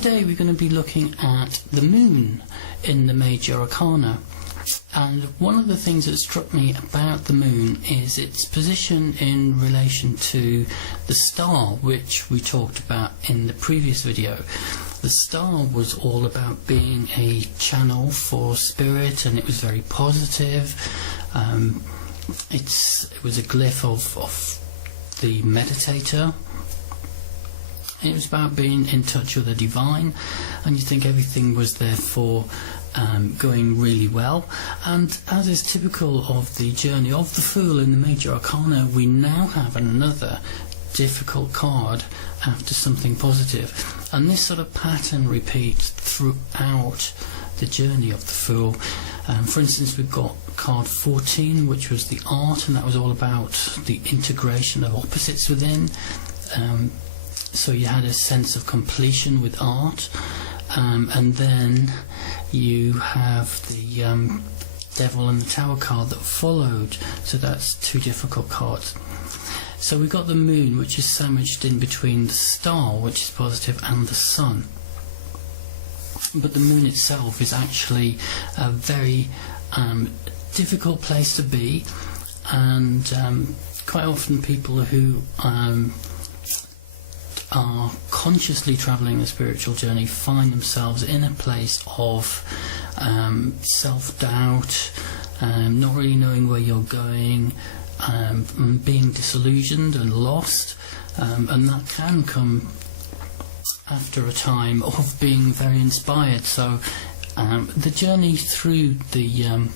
today we're going to be looking at the moon in the major arcana. And one of the things that struck me about the moon is its position in relation to the star, which we talked about in the previous video. The star was all about being a channel for spirit, and it was very positive. It was a glyph of the meditator. It was about being in touch with the divine, and you think everything was therefore going really well. And as is typical of the journey of the Fool in the major arcana, we now have another difficult card after something positive, and this sort of pattern repeats throughout the journey of the Fool. For instance, we've got card 14, which was the art, and that was all about the integration of opposites within. So you had a sense of completion with art, and then you have the Devil and the Tower card that followed, so that's two difficult cards. So we've got the moon, which is sandwiched in between the star, which is positive, and the sun. But the moon itself is actually a very difficult place to be, and quite often people who are consciously travelling the spiritual journey find themselves in a place of self-doubt, not really knowing where you're going, being disillusioned and lost, and that can come after a time of being very inspired. So the journey through the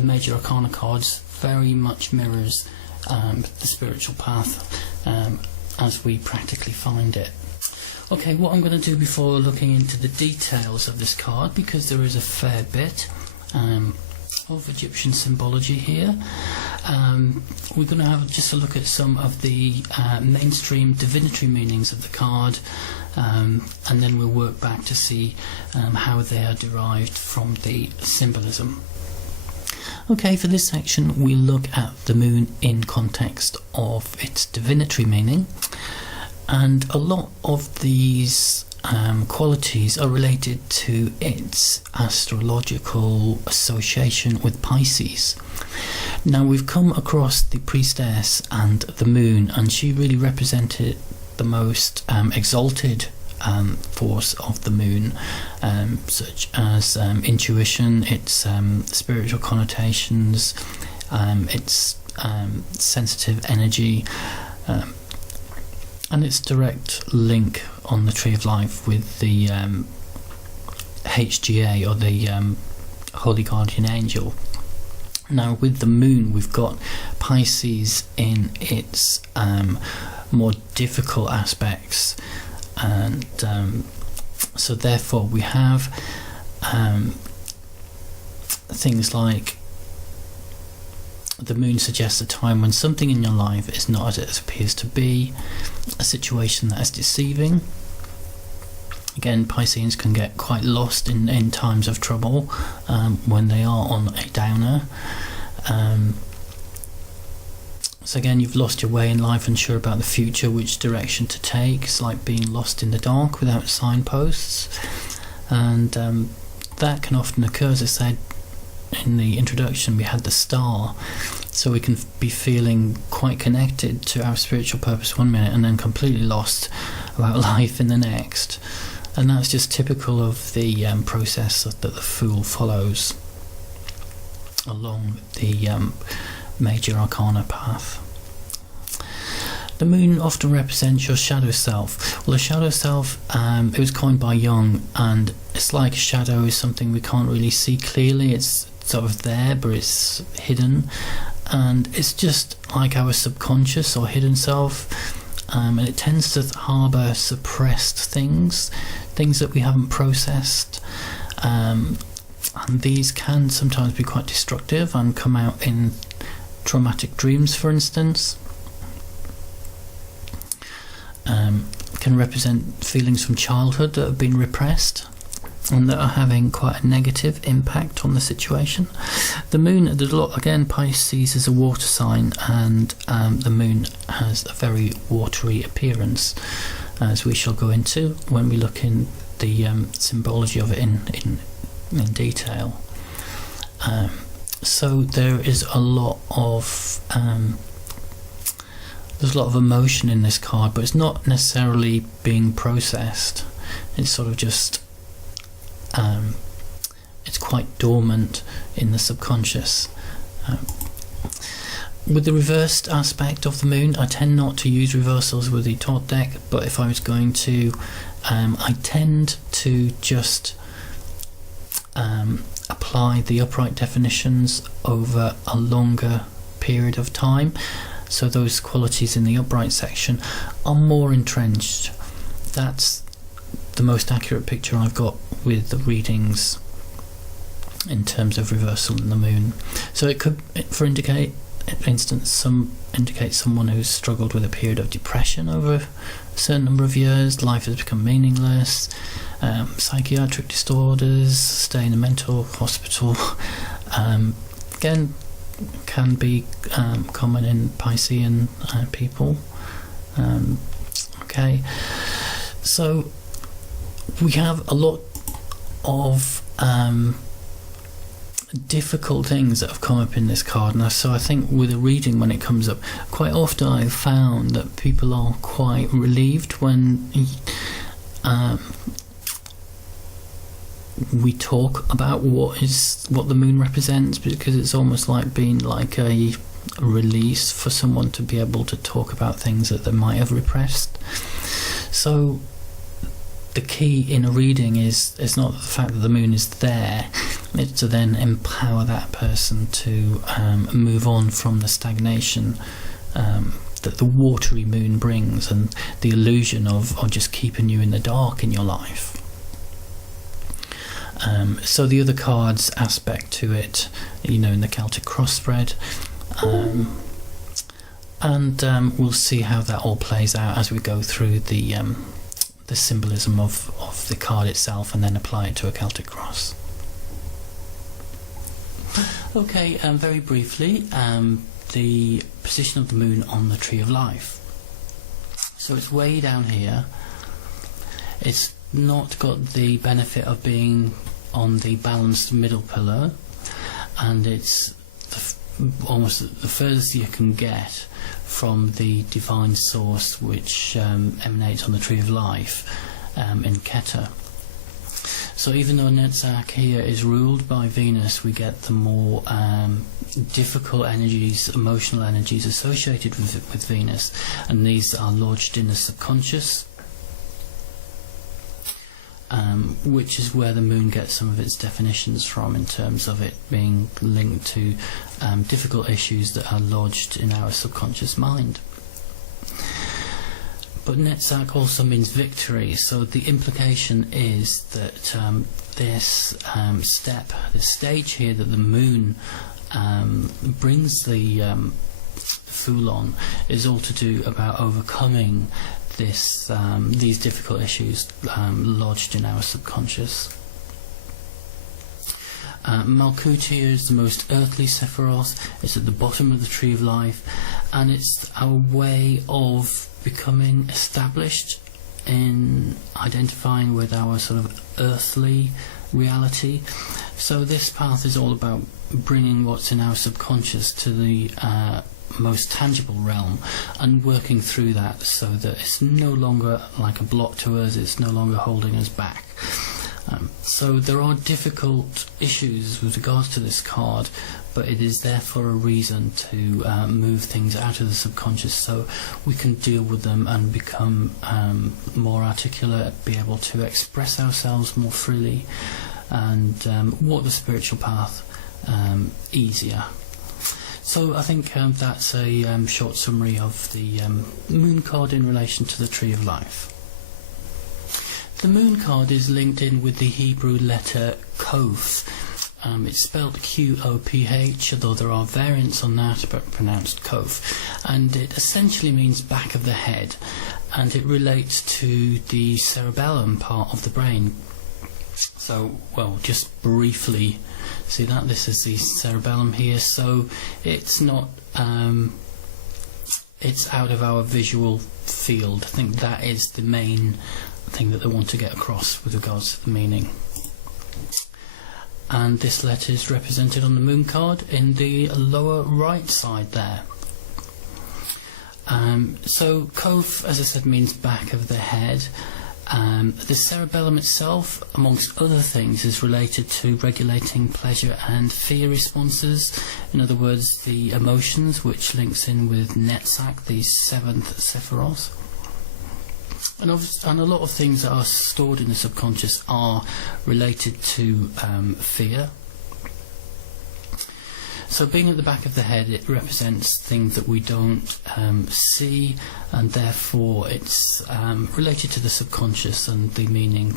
major arcana cards very much mirrors the spiritual path as we practically find it. Okay, what I'm going to do before looking into the details of this card, because there is a fair bit of Egyptian symbology here, we're going to have just a look at some of the mainstream divinatory meanings of the card, and then we'll work back to see how they are derived from the symbolism. Okay, for this section we look at the moon in context of its divinatory meaning, and a lot of these qualities are related to its astrological association with Pisces. Now, we've come across the priestess and the moon, and she really represented the most exalted force of the moon, such as intuition, its spiritual connotations, its sensitive energy, and its direct link on the Tree of Life with the HGA, or the Holy Guardian Angel. Now, with the moon, we've got Pisces in its more difficult aspects, and so therefore we have things like the moon suggests a time when something in your life is not as it appears to be, a situation that is deceiving. Again, Pisceans can get quite lost in times of trouble when they are on a downer. So again, you've lost your way in life, unsure about the future, which direction to take. It's like being lost in the dark without signposts, and that can often occur. As I said in the introduction, we had the star, so we can be feeling quite connected to our spiritual purpose one minute and then completely lost about life in the next, and that's just typical of the process that the Fool follows along the major arcana path. The moon often represents your shadow self. Well, the shadow self, it was coined by Jung, and it's like a shadow is something we can't really see clearly. It's sort of there, but it's hidden, and it's just like our subconscious or hidden self, and it tends to harbour suppressed things that we haven't processed, and these can sometimes be quite destructive and come out in traumatic dreams, for instance. Can represent feelings from childhood that have been repressed and that are having quite a negative impact on the situation. The moon, there's a lot, again, Pisces is a water sign, and the moon has a very watery appearance. as we shall go into when we look in the symbology of it in detail. So there is a lot of there's a lot of emotion in this card, but it's not necessarily being processed. It's sort of just it's quite dormant in the subconscious. With the reversed aspect of the moon, I tend not to use reversals with the Thoth deck, but if I was going to, I tend to just apply the upright definitions over a longer period of time, so those qualities in the upright section are more entrenched. That's the most accurate picture I've got with the readings in terms of reversal in the moon. So it could, for instance, indicate someone who's struggled with a period of depression over a certain number of years, life has become meaningless, psychiatric disorders, stay in a mental hospital, again can be common in Piscean people. Okay, so we have a lot of difficult things that have come up in this card, and so I think with a reading, when it comes up, quite often I've found that people are quite relieved when we talk about what the moon represents, because it's almost like being like a release for someone to be able to talk about things that they might have repressed. So the key in a reading is not the fact that the moon is there, it's to then empower that person to move on from the stagnation that the watery moon brings, and the illusion of just keeping you in the dark in your life. So the other cards aspect to it, in the Celtic cross spread, and we'll see how that all plays out as we go through the symbolism of the card itself, and then apply it to a Celtic cross. Okay, very briefly, the position of the moon on the Tree of Life. So it's way down here. It's not got the benefit of being on the balanced middle pillar, and it's almost the furthest you can get from the divine source which emanates on the Tree of Life in Keta. So even though Netzach here is ruled by Venus, we get the more difficult energies, emotional energies associated with Venus, and these are lodged in the subconscious, which is where the moon gets some of its definitions from, in terms of it being linked to difficult issues that are lodged in our subconscious mind. But Netzach also means victory, so the implication is that this stage here that the moon brings the Fool on, is all to do about overcoming these difficult issues lodged in our subconscious. Malkut here is the most earthly Sephiroth. It's at the bottom of the Tree of Life, and it's our way of becoming established in identifying with our sort of earthly reality. So this path is all about bringing what's in our subconscious to the most tangible realm, and working through that so that it's no longer like a block to us, it's no longer holding us back. So there are difficult issues with regards to this card, but it is there for a reason, to move things out of the subconscious so we can deal with them and become more articulate, be able to express ourselves more freely, and walk the spiritual path easier. So I think that's a short summary of the moon card in relation to the Tree of Life. The moon card is linked in with the Hebrew letter Thoth. It's spelled Q-O-P-H, although there are variants on that, but pronounced Thoth. And it essentially means back of the head, and it relates to the cerebellum part of the brain. So, well, just briefly, see that? This is the cerebellum here, so it's not it's out of our visual field. I think that is the main thing that they want to get across with regards to the meaning. And this letter is represented on the moon card in the lower right side there. So Thoth, as I said, means back of the head. The cerebellum itself, amongst other things, is related to regulating pleasure and fear responses. In other words, the emotions, which links in with Netzach, the seventh Sephiroth. And a lot of things that are stored in the subconscious are related to fear. So being at the back of the head, it represents things that we don't see, and therefore it's related to the subconscious and the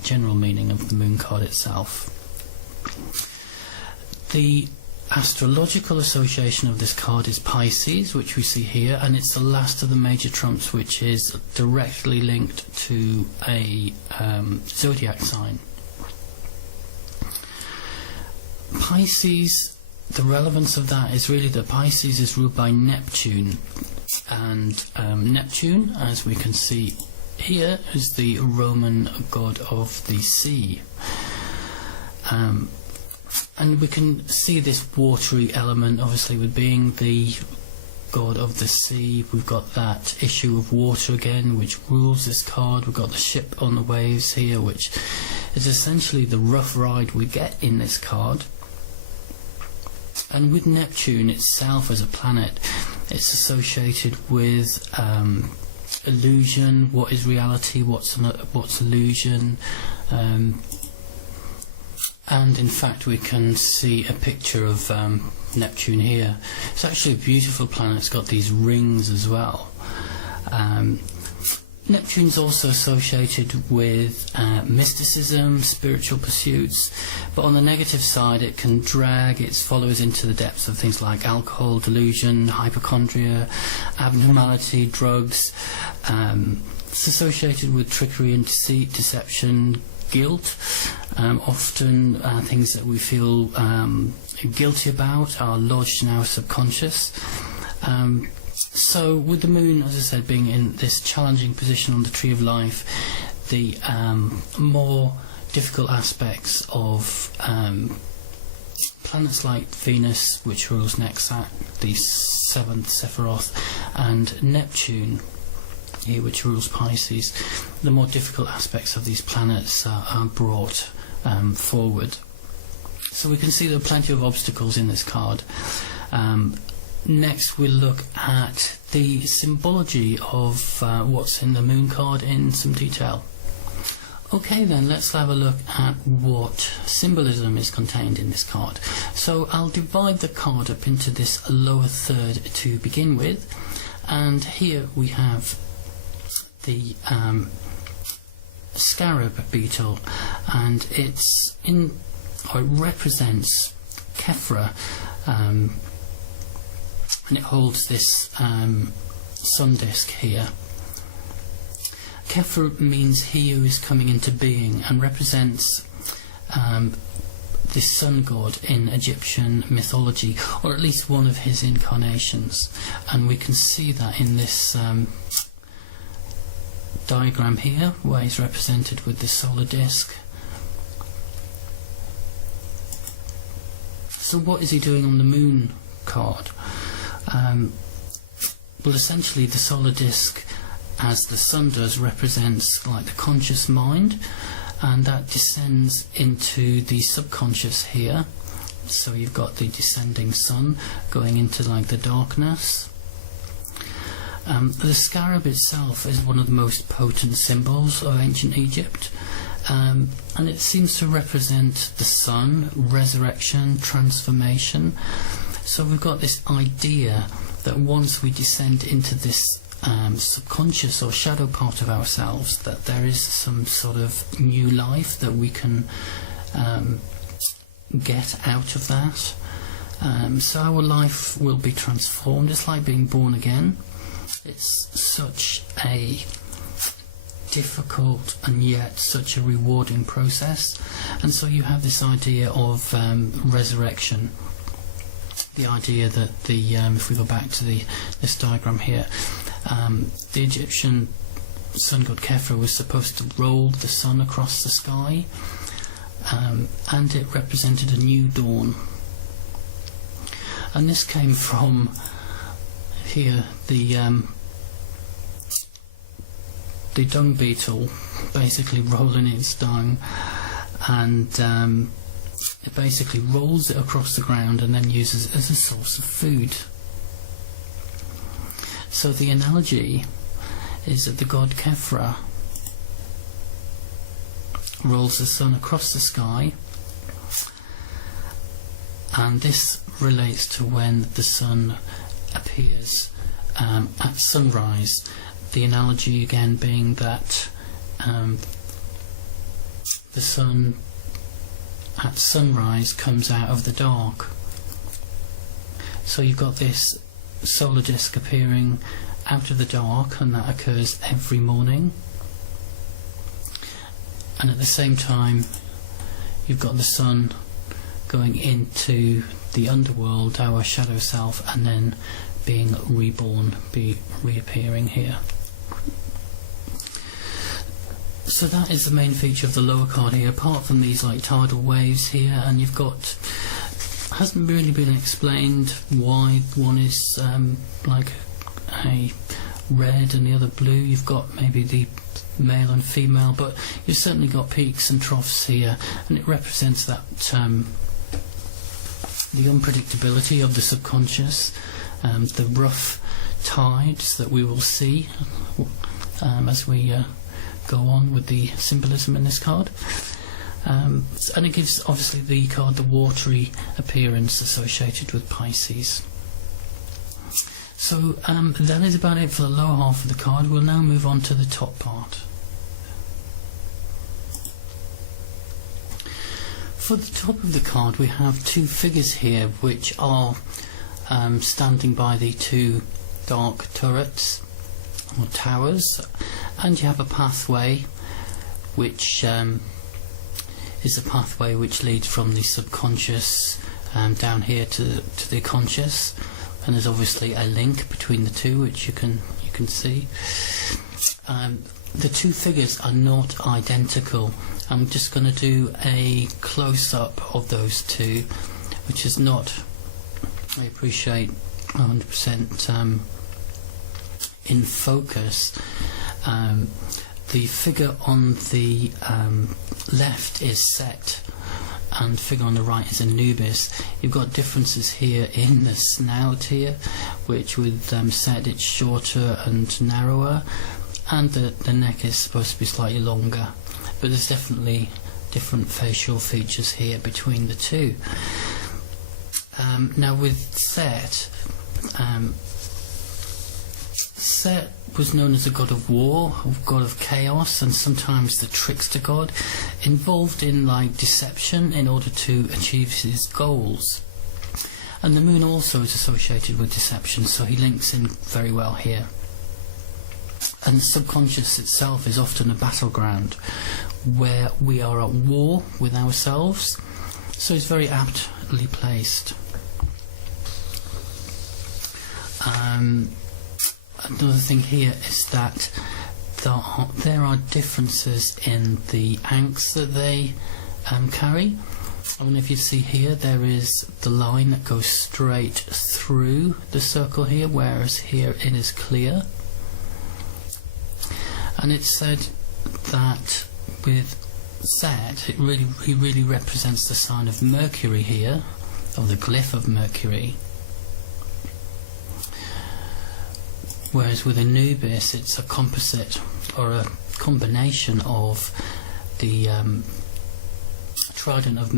general meaning of the moon card itself. The astrological association of this card is Pisces, which we see here, and it's the last of the major trumps, which is directly linked to a zodiac sign. Pisces, the relevance of that is really that Pisces is ruled by Neptune, and Neptune, as we can see here, is the Roman god of the sea. And we can see this watery element, obviously, with being the god of the sea. We've got that issue of water again, which rules this card. We've got the ship on the waves here, which is essentially the rough ride we get in this card. And with Neptune itself as a planet, it's associated with illusion. What is reality? What's illusion? And in fact, we can see a picture of Neptune here. It's actually a beautiful planet. It's got these rings as well. Neptune's also associated with mysticism, spiritual pursuits, but on the negative side it can drag its followers into the depths of things like alcohol, delusion, hypochondria, abnormality, drugs. It's associated with trickery and deceit, deception, guilt. Often things that we feel guilty about are lodged in our subconscious. So with the moon, as I said, being in this challenging position on the tree of life, the more difficult aspects of planets like Venus, which rules Netzach, the seventh Sephiroth, and Neptune here, which rules Pisces, the more difficult aspects of these planets are brought forward. So we can see there are plenty of obstacles in this card. Next we'll look at the symbology of what's in the moon card in some detail. Okay then, let's have a look at what symbolism is contained in this card. So I'll divide the card up into this lower third to begin with, and here we have the scarab beetle, and it represents Kefra, and it holds this sun disk here. Kefra means he who is coming into being, and represents the sun god in Egyptian mythology, or at least one of his incarnations, and we can see that in this diagram here, where he's represented with the solar disk. So what is he doing on the moon card? Well, essentially the solar disk, as the sun does, represents like the conscious mind, and that descends into the subconscious here. So you've got the descending sun going into like the darkness. The scarab itself is one of the most potent symbols of ancient Egypt, and it seems to represent the sun, resurrection, transformation. So we've got this idea that once we descend into this subconscious or shadow part of ourselves, that there is some sort of new life that we can get out of that. So our life will be transformed. It's like being born again. It's such a difficult and yet such a rewarding process. And so you have this idea of resurrection. The idea that if we go back to this diagram here, The Egyptian sun god Khepra was supposed to roll the sun across the sky, and it represented a new dawn. And this came from here, the dung beetle basically rolling its dung, and it basically rolls it across the ground and then uses it as a source of food. So the analogy is that the god Khepra rolls the sun across the sky, and this relates to when the sun appears at sunrise. The analogy again being that the sun at sunrise comes out of the dark. So you've got this solar disk appearing out of the dark, and that occurs every morning. And at the same time, you've got the sun going into the underworld, our shadow self, and then being reborn, reappearing here. So that is the main feature of the lower card here, apart from these like tidal waves here, and you've got, hasn't really been explained why one is like a red and the other blue. You've got maybe the male and female, but you've certainly got peaks and troughs here, and it represents that the unpredictability of the subconscious, the rough tides that we will see as we go on with the symbolism in this card. And it gives obviously the card the watery appearance associated with Pisces. So that is about it for the lower half of the card. We'll now move on to the top part. For the top of the card we have two figures here which are standing by the two dark turrets or towers, and you have a pathway which is a pathway which leads from the subconscious down here to the conscious, and there's obviously a link between the two which you can see. The two figures are not identical. I'm just going to do a close-up of those two, which is not, I appreciate, 100% in focus. The figure on the left is Set, and the figure on the right is Anubis. You've got differences here in the snout here, which with Set it's shorter and narrower, and the neck is supposed to be slightly longer, but there's definitely different facial features here between the two. Now with Set, Set was known as a god of war, a god of chaos, and sometimes the trickster god, involved in like deception in order to achieve his goals. And the moon also is associated with deception, so he links in very well here. And the subconscious itself is often a battleground where we are at war with ourselves, so it's very aptly placed. Another thing here is that there are differences in the angst that they carry. I don't know if you see here, there is the line that goes straight through the circle here, whereas here it is clear. And it's said that with Set, he really represents the sign of Mercury here, or the glyph of Mercury. Whereas with Anubis, it's a composite or a combination of the trident of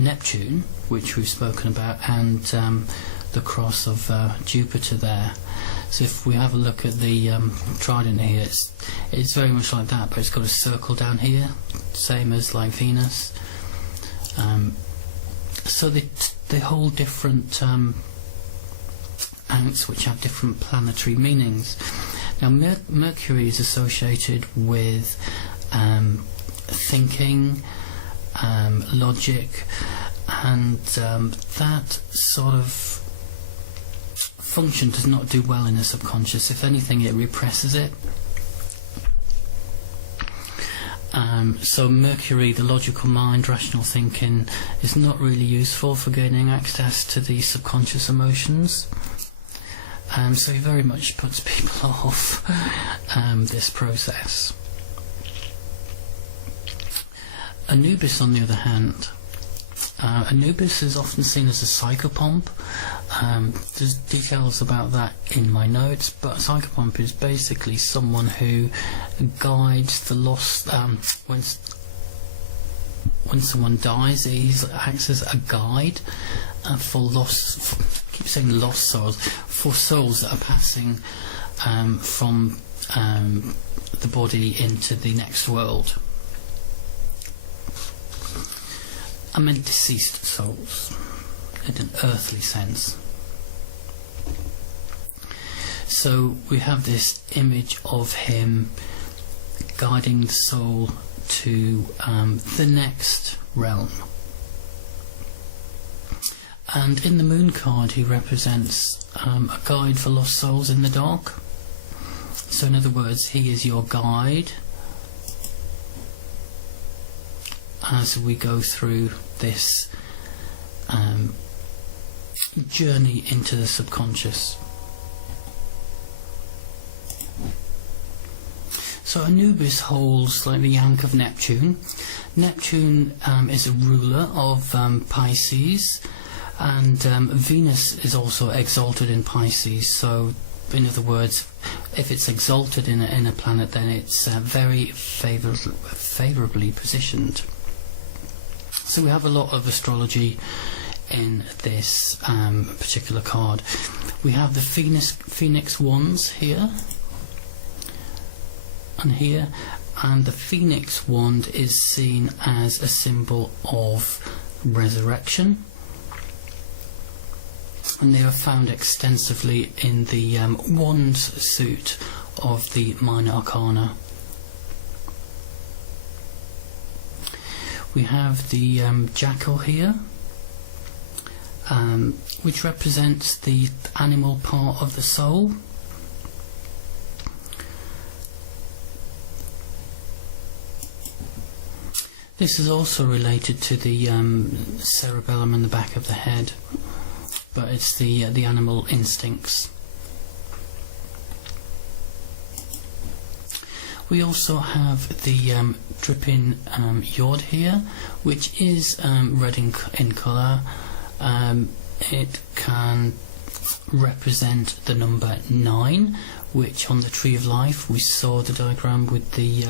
Neptune, which we've spoken about, and the cross of Jupiter there. So if we have a look at the trident here, it's very much like that, but it's got a circle down here, same as like Venus. So they hold different angst which have different planetary meanings. Now Mercury is associated with thinking, logic, and that sort of function does not do well in the subconscious. If anything, it represses it. So Mercury, the logical mind, rational thinking, is not really useful for gaining access to the subconscious emotions. So he very much puts people off this process. Anubis, on the other hand, Anubis is often seen as a psychopomp. There's details about that in my notes, but a psychopomp is basically someone who guides the lost. When someone dies, he acts as a guide for lost. I keep saying lost souls, for souls that are passing from the body into the next world. I meant deceased souls, in an earthly sense. So we have this image of him guiding the soul to the next realm. And in the moon card he represents a guide for lost souls in the dark. So in other words, he is your guide as we go through this journey into the subconscious. So Anubis holds like the yank of Neptune. Neptune is a ruler of Pisces, and Venus is also exalted in Pisces. So in other words, if it's exalted in a planet, then it's very favourably positioned. So we have a lot of astrology in this particular card. We have the Phoenix wands here and here, and the Phoenix wand is seen as a symbol of resurrection, and they are found extensively in the wands suit of the minor arcana. We have the jackal here, which represents the animal part of the soul. This is also related to the cerebellum and the back of the head, but it's the animal instincts. We also have the dripping yod here, which is red in colour. It can represent the number 9, which on the Tree of Life we saw the diagram with the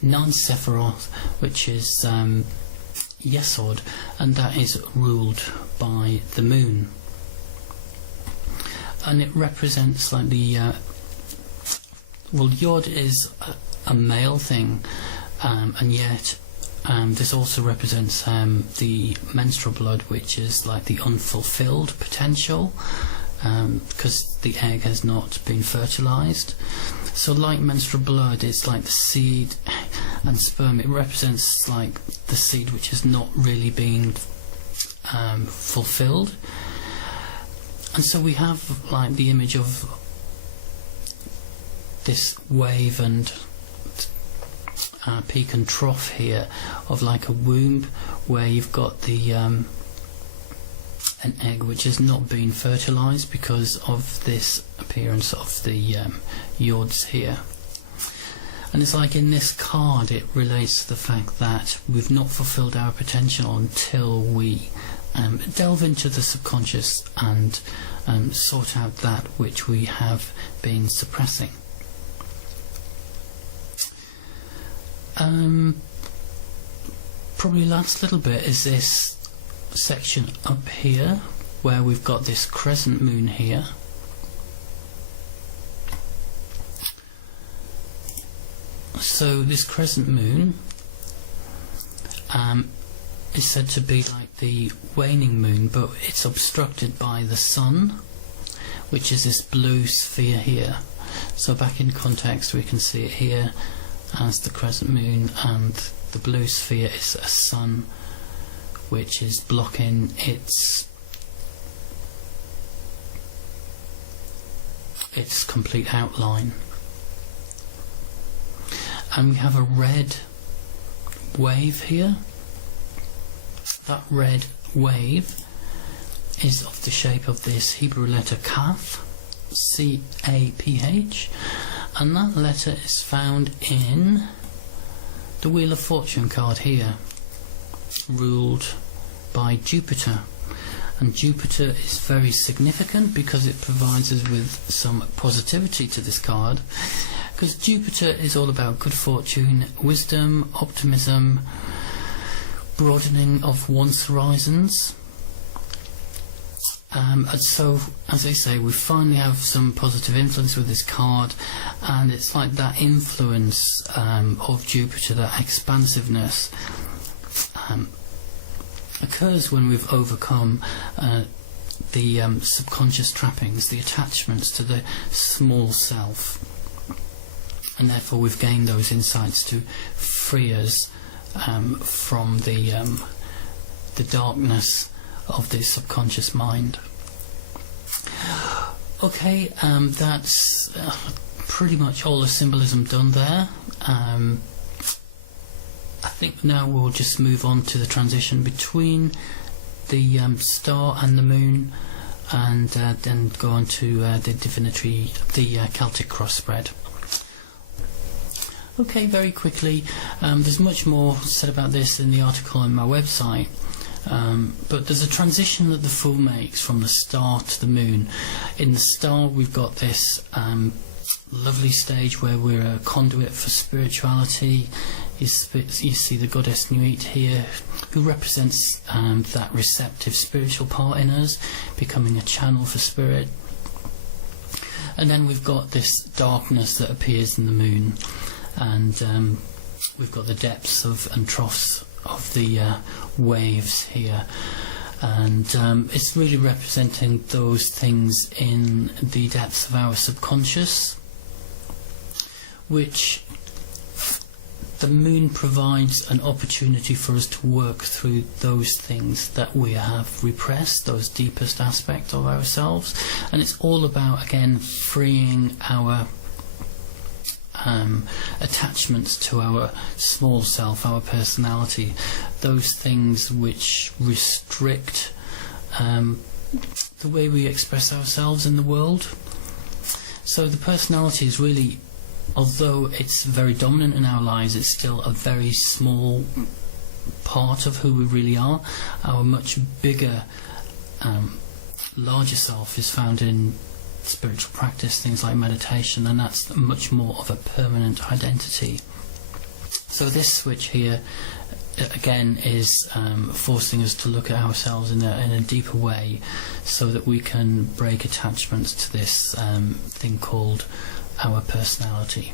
non-Sephiroth, which is Yesod, and that is ruled by the moon. And it represents like the Yod is a male thing, and yet this also represents the menstrual blood, which is like the unfulfilled potential, because the egg has not been fertilized. So like menstrual blood, it's like the seed and sperm. It represents like the seed which has not really been fulfilled. And so we have like the image of this wave and peak and trough here of like a womb where you've got the an egg which has not been fertilized because of this appearance of the yods here. And it's like in this card it relates to the fact that we've not fulfilled our potential until we delve into the subconscious and sort out that which we have been suppressing. Probably last little bit is this section up here where we've got this crescent moon here. So this crescent moon is said to be like the waning moon, but it's obstructed by the sun, which is this blue sphere here. So back in context we can see it here as the crescent moon, and the blue sphere is a sun which is blocking its its complete outline. And we have a red wave here. That red wave is of the shape of this Hebrew letter Kaf, C-A-P-H, and that letter is found in the Wheel of Fortune card here, ruled by Jupiter. And Jupiter is very significant because it provides us with some positivity to this card, because Jupiter is all about good fortune, wisdom, optimism, broadening of one's horizons. And so, as I say, we finally have some positive influence with this card, and it's like that influence of Jupiter, that expansiveness, occurs when we've overcome the subconscious trappings, the attachments to the small self, and therefore we've gained those insights to free us from the darkness of the subconscious mind. Okay, that's pretty much all the symbolism done there. I think now we'll just move on to the transition between the star and the moon, and then go on to the Divinatory, the Celtic cross spread. Okay, very quickly, there's much more said about this in the article on my website, but there's a transition that the Fool makes from the star to the moon. In the star we've got this lovely stage where we're a conduit for spirituality. You see the goddess Nuit here, who represents that receptive spiritual part in us, becoming a channel for spirit. And then we've got this darkness that appears in the moon, and we've got the depths and troughs of the waves here, and it's really representing those things in the depths of our subconscious, which the moon provides an opportunity for us to work through those things that we have repressed, those deepest aspects of ourselves. And it's all about, again, freeing our attachments to our small self, our personality, those things which restrict the way we express ourselves in the world. So the personality is really, although it's very dominant in our lives, it's still a very small part of who we really are. Our much bigger, larger self is found in spiritual practice, things like meditation, and that's much more of a permanent identity. So this switch here, again, is forcing us to look at ourselves in a deeper way, so that we can break attachments to this thing called our personality.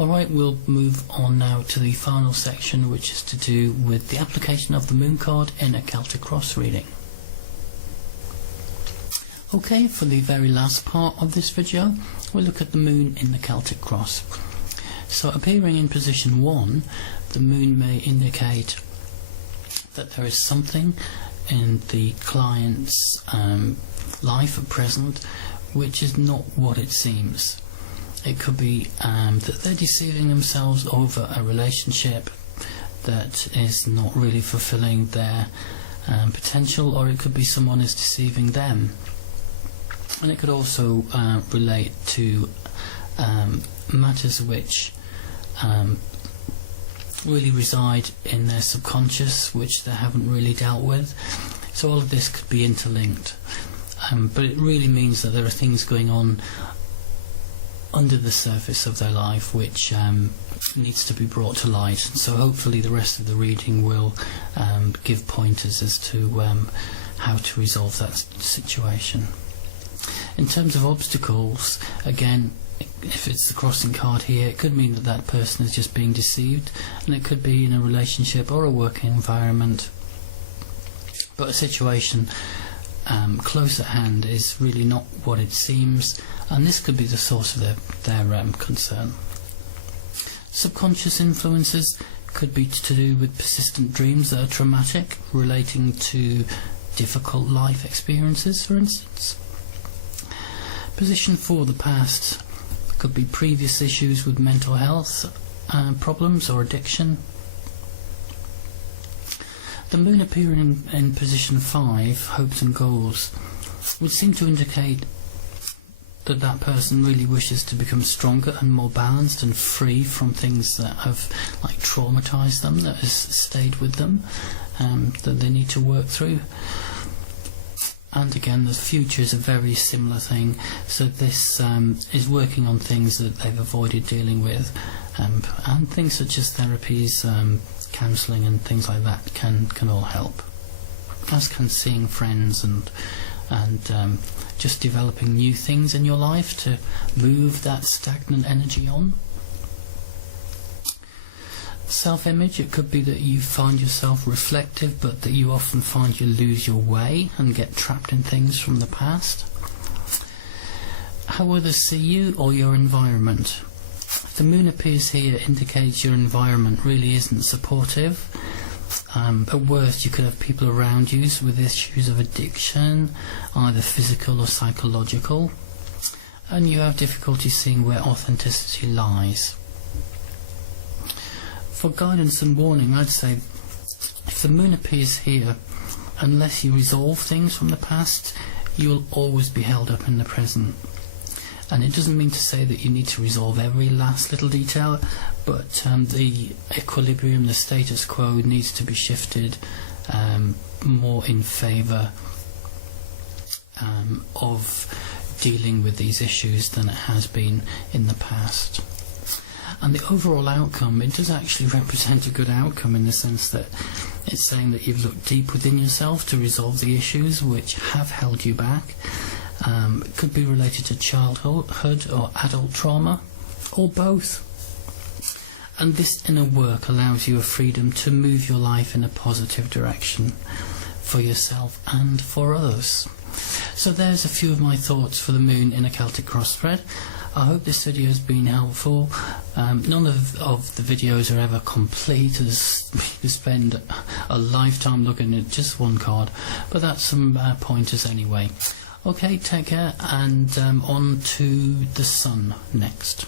Alright, we'll move on now to the final section, which is to do with the application of the moon card in a Celtic cross reading. Okay, for the very last part of this video, we'll look at the moon in the Celtic cross. So appearing in position 1, the moon may indicate that there is something in the client's life at present which is not what it seems. It could be that they're deceiving themselves over a relationship that is not really fulfilling their potential, or it could be someone is deceiving them. And it could also relate to matters which really reside in their subconscious, which they haven't really dealt with. So all of this could be interlinked, but it really means that there are things going on under the surface of their life which needs to be brought to light. So hopefully the rest of the reading will give pointers as to how to resolve that situation. In terms of obstacles, again, if it's the crossing card here, it could mean that that person is just being deceived, and it could be in a relationship or a working environment. But a situation close at hand is really not what it seems, and this could be the source of their concern. Subconscious influences could be to do with persistent dreams that are traumatic, relating to difficult life experiences, for instance. Position 4, the past, could be previous issues with mental health problems or addiction. The moon appearing in position 5, hopes and goals, would seem to indicate that that person really wishes to become stronger and more balanced and free from things that have traumatized them, that has stayed with them, that they need to work through. And again, the future is a very similar thing, so this is working on things that they've avoided dealing with, and things such as therapies, counselling and things like that can all help, as can seeing friends and just developing new things in your life to move that stagnant energy on. Self-image, it could be that you find yourself reflective, but that you often find you lose your way and get trapped in things from the past. How others see you or your environment. If the moon appears here, indicates your environment really isn't supportive. At worst, you could have people around you with issues of addiction, either physical or psychological, and you have difficulty seeing where authenticity lies. For guidance and warning, I'd say if the moon appears here, unless you resolve things from the past, you will always be held up in the present. And it doesn't mean to say that you need to resolve every last little detail, but the equilibrium, the status quo, needs to be shifted more in favour of dealing with these issues than it has been in the past. And the overall outcome, it does actually represent a good outcome in the sense that it's saying that you've looked deep within yourself to resolve the issues which have held you back. It could be related to childhood or adult trauma, or both. And this inner work allows you a freedom to move your life in a positive direction for yourself and for others. So there's a few of my thoughts for the moon in a Celtic cross-spread. I hope this video has been helpful. None of the videos are ever complete, as you spend a lifetime looking at just one card, but that's some pointers anyway. Okay, take care, and on to the sun next.